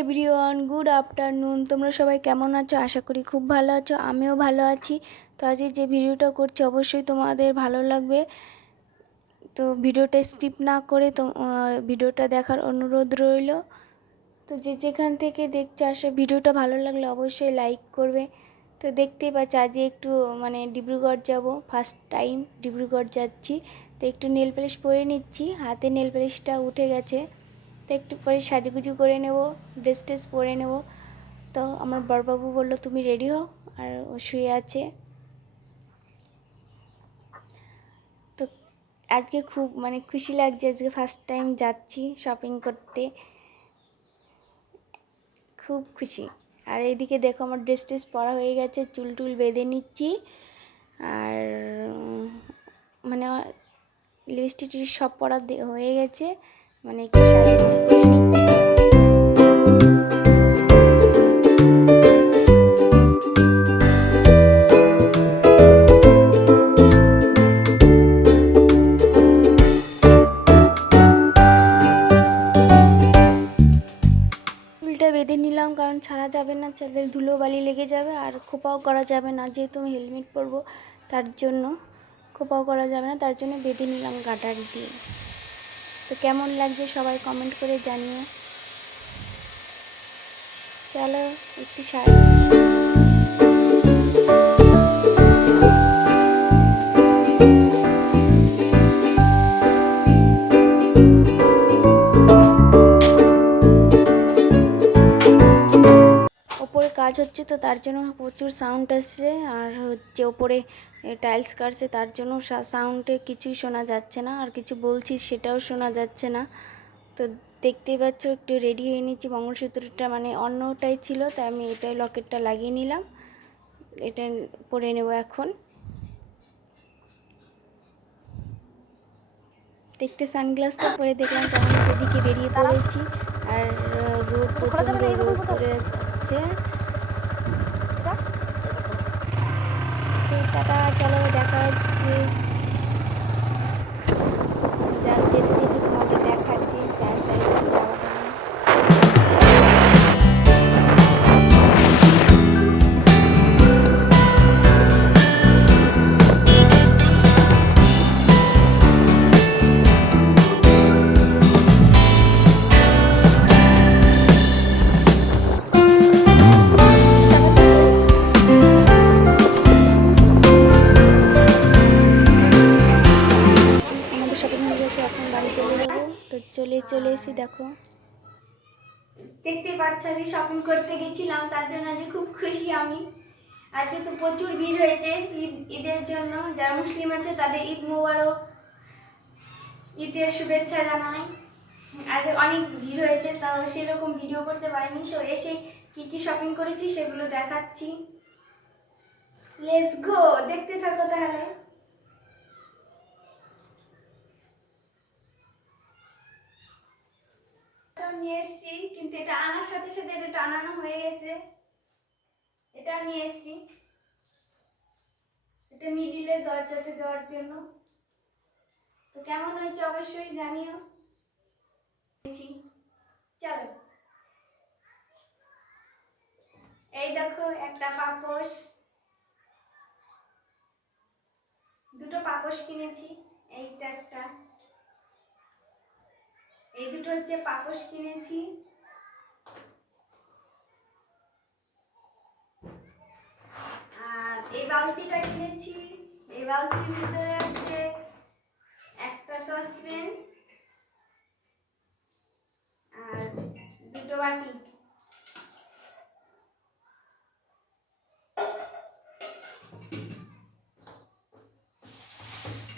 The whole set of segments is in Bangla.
এভরিওয়ান গুড আফটারনুন তোমরা সবাই কেমন আছো? আশা করি খুব ভালো আছো। আমিও ভালো আছি। তো আজকে যে ভিডিওটা করছি, অবশ্যই তোমাদের ভালো লাগবে। তো ভিডিওটা স্কিপ না করে তো ভিডিওটা দেখার অনুরোধ রইল। তো যে যেখান থেকে দেখছ, আসে, ভিডিওটা ভালো লাগলে অবশ্যই লাইক করবে। তো দেখতেই পাচ্ছ, আজকে একটু মানে ডিব্রুগড় যাব। ফার্স্ট টাইম ডিব্রুগড় যাচ্ছি। তো একটু নেল পালিশ পরে নিচ্ছি। হাতে নেল পালিশটা উঠে গেছে। তো একটু পরে সাজুগুজু করে নেব ড্রেস ট্রেস পরে নেব। তো আমার বড়বাবু বলল, তুমি রেডি হও? আর ও শুয়ে আছে। তো আজকে খুব মানে খুশি লাগছে, আজকে ফার্স্ট টাইম যাচ্ছি শপিং করতে। খুব খুশি। আর এইদিকে দেখো আমার ড্রেস ট্রেস পরা হয়ে গেছে, চুল টুল বেঁধে নিচ্ছি। আর মানে লিপস্টিক সব পরা হয়ে গেছে। মানে একটু সাজুগুজু করে নিচ্ছি বেঁধে নিলাম, কারণ ছাড়া যাবে না চাঁদের ধুলো বালি লেগে যাবে, আর খোপাও করা যাবে না, যেহেতু আমি হেলমেট পরবো, তার জন্য খোপাও করা যাবে না, তার জন্য বেঁধে নিলাম গাটারি দিয়ে। তো কেমন লাগছে সবাই কমেন্ট করে জানিও। চলো, একটু শাড়ি। কাজ হচ্ছে তো, তার জন্য প্রচুর সাউন্ড আসছে। আর হচ্ছে ওপরে টাইলস কাটছে, তার জন্য সাউন্ডে কিছুই শোনা যাচ্ছে না। আর কিছু বলছি সেটাও শোনা যাচ্ছে না। তো দেখতেই পাচ্ছ, একটু রেডি হয়ে নিচ্ছি মঙ্গলসূত্রটা মানে অন্যটাই ছিল, তাই আমি এটাই লকেটটা লাগিয়ে নিলাম। এটা পরে নেব এখন। তো একটু সানগ্লাসটা পরে দেখলাম কেমন যেদিকে বেরিয়ে পড়েছি। আর রোদ প্রচণ্ড রোদ পড়ে যাচ্ছে তো টাটা চলো দেখা হচ্ছে। তো চলে চলে এসি দেখো। দেখতে পাচ্ছ, আজকে শপিং করতে গেছিলাম, তার জন্য আজকে খুব খুশি আমি। আজকে তো প্রচুর ভিড় হয়েছে, ঈদ, ঈদের জন্য। যারা মুসলিম আছে, তাদের ঈদ মোবারক, ঈদের শুভেচ্ছা জানাই। আজ অনেক ভিড় হয়েছে তাও সেরকম ভিডিও করতে পারিনি। তো এসে কি কি শপিং করেছি, সেগুলো দেখাচ্ছি। লেটস গো দেখতে থাকো তাহলে তো নিয়ে এসেছি কিন্তু এটা আনার সাথে সাথে এটা টানানো হয়ে গেছে। এটা নিয়ে এসেছি। এটা মিডিলে দরজাতে দেওয়ার জন্য। তো কেমন হয়েছে অবশ্যই জানিও। চলো। এই দেখো, একটা পাপোশ। দুটো পাপোশ কিনেছি। এইটা একটা। এই দুটো হচ্ছে পাপোশ কিনেছি আর এই বালতিটা কিনেছি। এই বালতির ভিতরে আছে একটা সসপ্যান আর দুটো বাটি।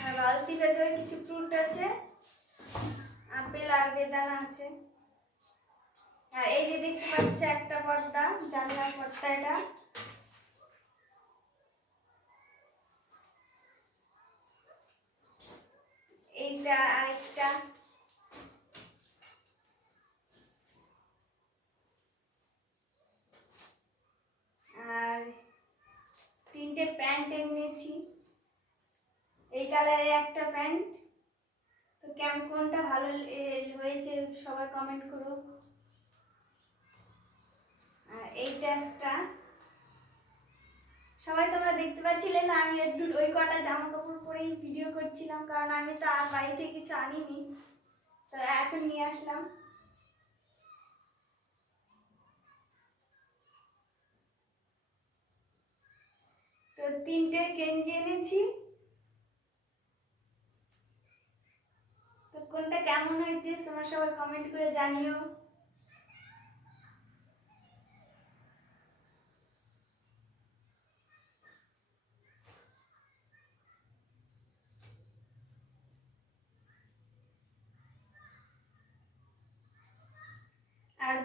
আর বালতির ভেতরে কিছু ফ্রুট আছে, আপেল আর বেদানা আছে। আর এই যে দেখতে পাচ্ছ একটা পর্দা এটা এইটা আরেকটা আর তিনটে প্যান্ট এনেছি এই কালারের একটা প্যান্ট তো কেমন কোনটা ভালো এ- হয়েছে সবাই কমেন্ট করো একটা সবাই তোমরা না, আমি ওই কটা জামা কাপড় পরেই ভিডিও করছিলাম, কারণ আমি তো আর বাড়িতে কিছু আনিনি। তো এখন নিয়ে আসলাম। তো তিনটে গেঞ্জি এনেছি। তো কোনটা কেমন হয়েছে, তোমরা সবাই কমেন্ট করে জানিও।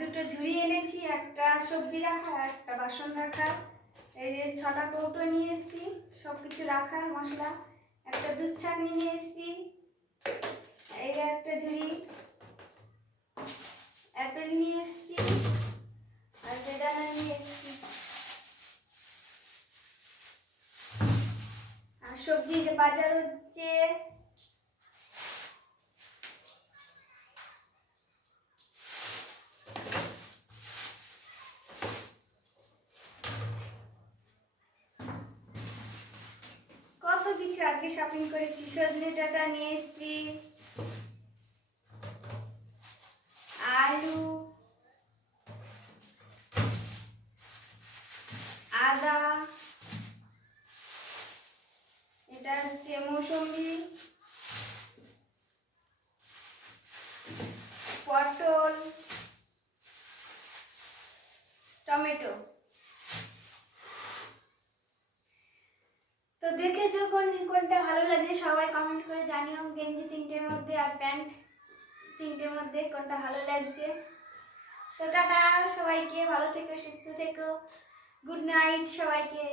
দুটো ঝুড়ি এনেছি, একটা সবজি রাখা, একটা বাসন রাখা। এই যে ছটা কৌটো নিয়ে এসেছি সব কিছু রাখার মশলা। একটা দুধ ছাঁকনি নিয়ে এসেছি, এই একটা ঝুড়ি। অ্যাপেল নিয়ে এসেছি, আর বেদানা নিয়ে এসেছি। আর সবজি যে বাজার হচ্ছে কত কিছু আজকে শপিং করেছি সজনে ডাটা নিয়ে এসেছি। আলু আদা এটা হচ্ছে মৌসুমি পটল টমেটো তো দেখেছ কোন কোনটা ভালো লাগে সবাই কমেন্ট করে জানিও গেঞ্জি তিনটের মধ্যে আর প্যান্ট তিনটের মধ্যে কোনটা ভালো লাগছে। তো টাটা, সবাইকে ভালো থেকো, সুস্থ থেকো। গুড নাইট সবাইকে।